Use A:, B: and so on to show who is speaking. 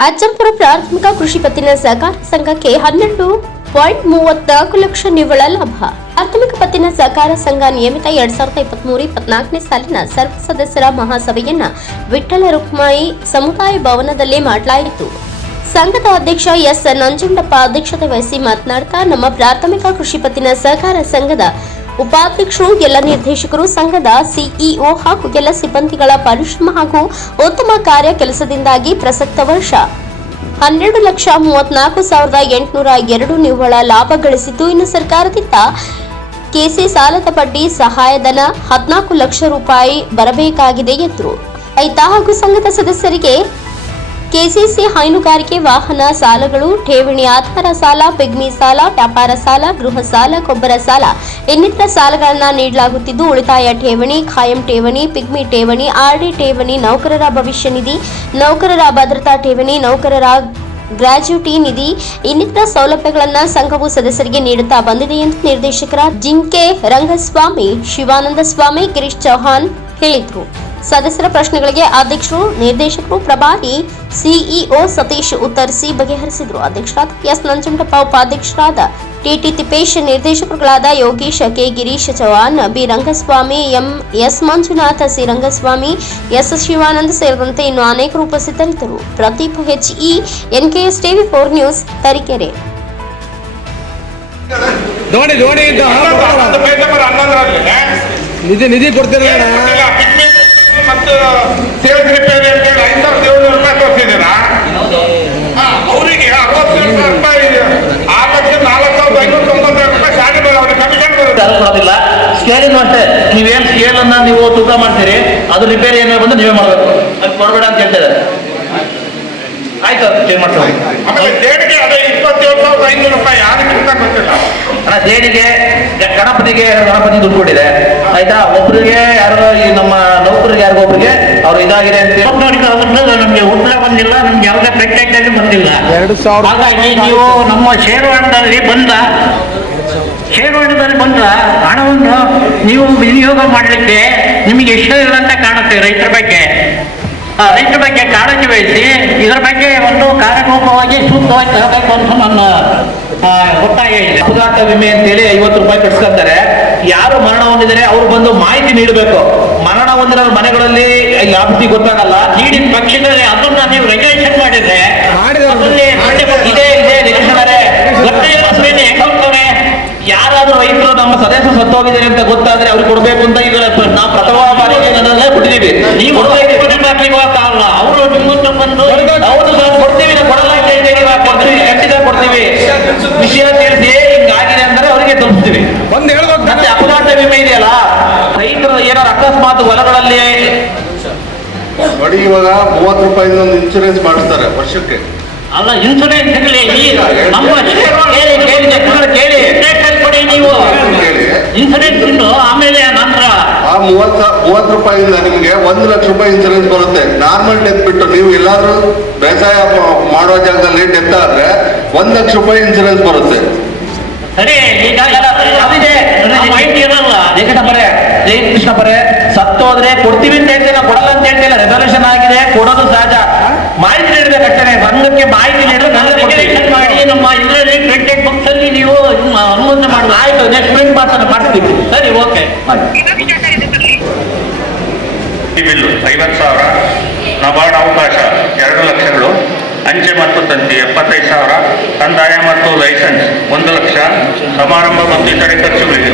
A: ಅಜ್ಜಂಪುರ ಪ್ರಾಥಮಿಕ ಕೃಷಿ ಪತ್ತಿನ ಸಹಕಾರ ಸಂಘಕ್ಕೆ ಹನ್ನೆರಡು ಪಾಯಿಂಟ್ ಮೂವತ್ನಾಲ್ಕು ಲಕ್ಷ ನಿವ್ವಳ ಲಾಭ. ಪ್ರಾಥಮಿಕ ಪತ್ತಿನ ಸಹಕಾರ ಸಂಘ ನಿಯಮಿತ ಎರಡ್ ಸಾವಿರದ ಇಪ್ಪತ್ಮೂರು ಇಪ್ಪತ್ನಾಲ್ಕನೇ ಸಾಲಿನ ಸರ್ವ ಸದಸ್ಯರ ಮಹಾಸಭೆಯನ್ನ ವಿಠ್ಠಲ ರುಕ್ಮಾಯಿ ಸಮುದಾಯ ಭವನದಲ್ಲಿ ಮಾಡಲಾಯಿತು. ಸಂಘದ ಅಧ್ಯಕ್ಷ ಎಸ್. ನಂಜುಂಡಪ್ಪ ಅಧ್ಯಕ್ಷತೆ ವಹಿಸಿ ಮಾತನಾಡುತ್ತಾ ನಮ್ಮ ಪ್ರಾಥಮಿಕ ಕೃಷಿ ಪತ್ತಿನ ಸಹಕಾರ ಸಂಘದ ಉಪಾಧ್ಯಕ್ಷರು, ಎಲ್ಲ ನಿರ್ದೇಶಕರು, ಸಂಘದ ಸಿಇಒ ಹಾಗೂ ಎಲ್ಲ ಸಿಬ್ಬಂದಿಗಳ ಪರಿಶ್ರಮ ಹಾಗೂ ಉತ್ತಮ ಕಾರ್ಯ ಕೆಲಸದಿಂದಾಗಿ ಪ್ರಸಕ್ತ ವರ್ಷ. ಹನ್ನೆರಡು ಲಕ್ಷ ಮೂವತ್ನಾಲ್ಕು ಸಾವಿರದ ಎಂಟುನೂರ ಎರಡು ನಿವ್ವಳ ಲಾಭ ಗಳಿಸಿದ್ದು, ಇನ್ನು ಸರ್ಕಾರದಿಂದ ಕೆಸಿ ಸಾಲದ ಬಡ್ಡಿ ಸಹಾಯಧನ ಹದಿನಾಲ್ಕು ಲಕ್ಷ ರೂಪಾಯಿ ಬರಬೇಕಾಗಿದೆ ಎಂದರು. ರೈತ ಹಾಗೂ ಸಂಘದ ಸದಸ್ಯರಿಗೆ ಕೆಸಿಸಿ ಹೈನುಗಾರಿಕೆ ವಾಹನ ಸಾಲಗಳು, ಠೇವಣಿ ಆಧಾರ ಸಾಲ ಪಿಗ್ಮಿ ಸಾಲ, ವ್ಯಾಪಾರ ಸಾಲ, ಗೃಹ ಸಾಲ, ಕೊಬ್ಬರ ಸಾಲ ಇನ್ನಿತರ ಸಾಲಗಳನ್ನು ನೀಡಲಾಗುತ್ತಿದ್ದು, ಉಳಿತಾಯ ಠೇವಣಿ, ಖಾಯಂ ಠೇವಣಿ, ಪಿಗ್ಮಿ ಠೇವಣಿ ಆರ್ಡಿ ಠೇವಣಿ, ನೌಕರರ ಭವಿಷ್ಯ ನಿಧಿ, ನೌಕರರ ಭದ್ರತಾ ಠೇವಣಿ, ನೌಕರರ ಗ್ರಾಜ್ಯುಟಿ ನಿಧಿ ಇನ್ನಿತರ ಸೌಲಭ್ಯಗಳನ್ನು ಸಂಘವು ಸದಸ್ಯರಿಗೆ ನೀಡುತ್ತಾ ಬಂದಿದೆ ಎಂದು ನಿರ್ದೇಶಕರ ಜಿಂಕೆ ರಂಗಸ್ವಾಮಿ, ಶಿವಾನಂದ ಸ್ವಾಮಿ, ಗಿರೀಶ್ ಚೌಹಾಣ್ ಹೇಳಿದರು. ಸದಸ್ಯರ ಪ್ರಶ್ನೆಗಳಿಗೆ ಅಧ್ಯಕ್ಷರು ನಿರ್ದೇಶಕರು ಪ್ರಭಾರಿ ಸಿಇಒ ಸತೀಶ್ ಉತ್ತರಿಸಿ ಬಗೆಹರಿಸಿದರು. ಅಧ್ಯಕ್ಷರಾದ ಎಸ್ ನಂಜುಂಡಪ್ಪ ಉಪಾಧ್ಯಕ್ಷರಾದ TT Tippesh ನಿರ್ದೇಶಕರುಗಳಾದ Yogish K. Girish Chauhan B. Rangaswamy M. S. Manjunatha C. Rangaswamy S. Shivanand ಸೇರಿದಂತೆ ಇನ್ನು ಅನೇಕರು ಉಪಸ್ಥಿತರಿದ್ದರು. Pradeep H. E. NKS TV four news Tarikere.
B: Nidhi Nidhi
C: sales repair ಅಂತ ಹೇಳಿ ಐದು ಸಾವಿರದ ಏಳ್ನೂರು ರೂಪಾಯಿ ತೋರಿಸಿದ್ದೀರಾ? ಅವರಿಗೆ ಅರವತ್ತು ಲಕ್ಷ ರೂಪಾಯಿ. ಆರು ಲಕ್ಷ ನಾಲ್ಕು ಸಾವಿರದ ಐನೂರ ತೊಂಬತ್ತೆರಡು ರೂಪಾಯಿ ಶಾಲೆ ಅವ್ರಿಗೆ ಕಮಿಷನ್ ಬರುತ್ತೆ.
D: ಸ್ಕೇಲಿಂಗ್ ಅಷ್ಟೇ. ನೀವೇನ್ ಸ್ಕೇಲ್ ಅನ್ನ ನೀವು ತೂಕ ಮಾಡ್ತೀರಿ ಅದು ರಿಪೇರಿ ಏನೇ ಬಂದು ನೀವೇ ಮಾಡಬೇಕು. ಅದು ಕೊಡಬೇಡ ಅಂತ ಹೇಳ್ತಿದ್ದಾರೆ ಆಯ್ತು ಚೇಂಜ್ ಮಾಡ್ತೀವಿ
C: ಆಮೇಲೆ ದೇಣಿಗೆ ಅದೇ ಇಪ್ಪತ್ತೇಳು ಸಾವಿರದ ಐನೂರು ರೂಪಾಯಿ ಯಾರಿಗೆ ಅಂತ ಗೊತ್ತಿಲ್ಲ.
D: ಅಣ್ಣ ದೇಣಿಗೆ ಗಣಪತಿಗೆ ಗಣಪತಿ ದುಡ್ಡು ಕೊಟ್ಟಿದೆ. ಆಯ್ತಾ? ಒಬ್ರಿಗೆ ಯಾರೋ ಈ ನಮ್ಮ ಯಾರಿಗೋ ಒಬ್ಬರಿಗೆ ಅವ್ರು ಇದಾಗಿದೆ ಅಂತ ಹೇಳಿ.
E: ನಮ್ಗೆ ಉತ್ತರ ಬಂದಿಲ್ಲ ನಮ್ಗೆ ಯಾವುದೇ ಪ್ರತ್ಯೇಕತೆ ಬಂದಿಲ್ಲ.
B: ಎರಡು ಸಾವಿರ.
E: ಹಾಗಾಗಿ ನೀವು ನಮ್ಮ ಷೇರು ಹಣದಲ್ಲಿ ಬಂದ ಷೇರು ಹಣದಲ್ಲಿ ಬಂದ ಹಣವನ್ನು ನೀವು ವಿನಿಯೋಗ ಮಾಡಲಿಕ್ಕೆ ನಿಮಗೆ ಇಷ್ಟ ಇಲ್ಲ ಅಂತ ಕಾಣುತ್ತೆ ರೈತರ ಬಗ್ಗೆ. ಆ, ರೈತರ ಬಗ್ಗೆ ಕಾಳಜಿ ವಹಿಸಿ ಇದರ ಬಗ್ಗೆ ಒಂದು ಕಾರ್ಯರೂಪವಾಗಿ ಸೂಕ್ತವಾಗಿ ತರಬೇಕು ಅಂತ ನನ್ನ ಒತ್ತಾಯ ಇದೆ.
D: ಅಪಘಾತ ವಿಮೆ ಅಂತೇಳಿ ಐವತ್ತು ರೂಪಾಯಿ ಕಟ್ಸ್ಕೊಂತಾರೆ. ಯಾರು ಮರಣ ಹೊಂದಿದರೆ ಅವ್ರು ಬಂದು ಮಾಹಿತಿ ನೀಡಬೇಕು. ಮರಣ ಹೊಂದಿರೋ ಮನೆಗಳಲ್ಲಿ ಯಾವತ್ತಿ ಗೊತ್ತಾಗಲ್ಲ.
E: ನೀಡಿದ ಪಕ್ಷದಲ್ಲಿ ಅದನ್ನ ನೀವು ರೆಗ್ಯುಲೇಷನ್ ಮಾಡಿದ್ರೆ.
D: ಇದೆ ಇದೆ
E: ಗೊತ್ತೇ ಹೆಂಗ್ ಹೋಗ್ತಾರೆ
D: ಯಾರಾದ್ರೂ ರೈತರು ನಮ್ಮ ಸದಸ್ಯ ಸತ್ತೋಗಿದ್ದಾರೆ ಅಂತ ಗೊತ್ತಾದ್ರೆ ಅವ್ರಿಗೆ ಕೊಡ್ಬೇಕು ಅಂತ ಈಗ ನಾವು ಪ್ರಥಮ ಬಾರಿಗೆ ನನ್ನಲ್ಲೇ ಕೊಟ್ಟಿದ್ದೀವಿ.
E: ನೀವು. ಮಾಡ್ಲಿಕ್ಕೆ ಹೋಗಲ್ಲ ಅವರು ನಿಮ್ಮನ್ನು ಬಂದು
D: ಹೌದು ಸರ್ ಕೊಡ್ತೀವಿ ನಾವು ಕೊಡಲ್ಲ ಅಂತ ಹೇಳ್ತೀವಿ ಇವಾಗ ಕೊಡ್ತೀವಿ ಖಂಡಿತ ಕೊಡ್ತೀವಿ. ವಿಷಯ ತಿಳಿಸಿ ಹಿಂಗಾಗಿದೆ ಅಂದ್ರೆ ಅವರಿಗೆ ತಲುಪಿಸ್ತೀವಿ
B: ಒಂದು ಹೇಳ್ಬೇಕು
D: ಅಕಸ್ಮಾತ್ ಹೊಲಗಳಲ್ಲಿ
F: ನೋಡಿ ಇವಾಗ ಮೂವತ್ತು ರೂಪಾಯಿ ಒಂದು ಇನ್ಶೂರೆನ್ಸ್ ಮಾಡಿಸ್ತಾರೆ ವರ್ಷಕ್ಕೆ.
E: ಅಲ್ಲ ಇನ್ಸೂರೆನ್ಸ್ ಇರಲಿ ನಮ್ಮ
D: ಕೇಳಿ ಕೇಳಿ ಕೇಳಿ.
E: ಸ್ಟೇಟಲ್ಲಿ ಕೊಡಿ ನೀವು.
F: ಕೇಳಿ
E: ಇನ್ಸೂರೆನ್ಸ್ ಇನ್ನು ಆಮೇಲೆ ನಂತರ.
F: ಆ ಮೂವತ್ತು ಮೂವತ್ತು ರೂಪಾಯಿಂದ ನಿಮಗೆ ಒಂದು ಲಕ್ಷ ರೂಪಾಯಿ ಇನ್ಶೂರೆನ್ಸ್ ಬರುತ್ತೆ. ನಾರ್ಮಲ್ ಡೆತ್ ಬಿಟ್ಟು ನೀವು ಎಲ್ಲಾದ್ರೂ ಬೇಸಾಯ ಮಾಡೋ ಜಾಗದಲ್ಲಿ ಡೆತ್ ಆದ್ರೆ ಒಂದು ಲಕ್ಷ ರೂಪಾಯಿ ಇನ್ಶೂರೆನ್ಸ್ ಬರುತ್ತೆ.
E: ಸರಿ ಈಗ ಅದಿದೆ ಮಾಹಿತಿ ಇರಲ್ಲ.
D: ಕೃಷ್ಣ ಪರೇ ಸತ್ತೋದ್ರೆ ಕೊಡ್ತೀವಿ ಅಂತ ಹೇಳ್ತೀವಿ ನಾವು ಕೊಡಲ್ಲ ಅಂತ ಹೇಳ್ತಿಲ್ಲ ರೆಸಲ್ಯೂಷನ್ ಆಗಿದೆ ಕೊಡೋದು ಸಹಜ. ಮಾಹಿತಿ ನೀಡಬೇಕಷ್ಟೇ ಸಂಘಕ್ಕೆ ಮಾಹಿತಿ ನೀಡಿದ್ರೆ ನನಗೆ
E: ರೆಗ್ಯುಲೇಷನ್ ಮಾಡಿ ನಮ್ಮ ಇದರಲ್ಲಿ ಪ್ರಿಂಟೆಡ್ ಬುಕ್ಸ್ ಅಲ್ಲಿ ನೀವು ಅನುಮೋದನೆ ಮಾಡಿ
D: ಆಯ್ತು ನೆಕ್ಸ್ಟ್ ಪ್ರಿಂಟ್ ಮಾಡ್ತಾನೆ ಮಾಡ್ತೀವಿ.
E: ಸರಿ ಓಕೆ.
C: ಬಿಲ್ ಬಿಲ್ಲು ಐವತ್ತು ಸಾವಿರ ನಬಾರ್ಡ್ ಅವಕಾಶ ಎರಡು ಲಕ್ಷಗಳು ಅಂಚೆ ಮತ್ತು ತಂತಿ ಎಪ್ಪತ್ತೈದು ಸಾವಿರ ಕಂದಾಯ ಮತ್ತು ಲೈಸೆನ್ಸ್ ಒಂದು ಲಕ್ಷ ಸಮಾರಂಭ ಮತ್ತು ಇತರೆ ಖರ್ಚುಗಳಿಗೆ.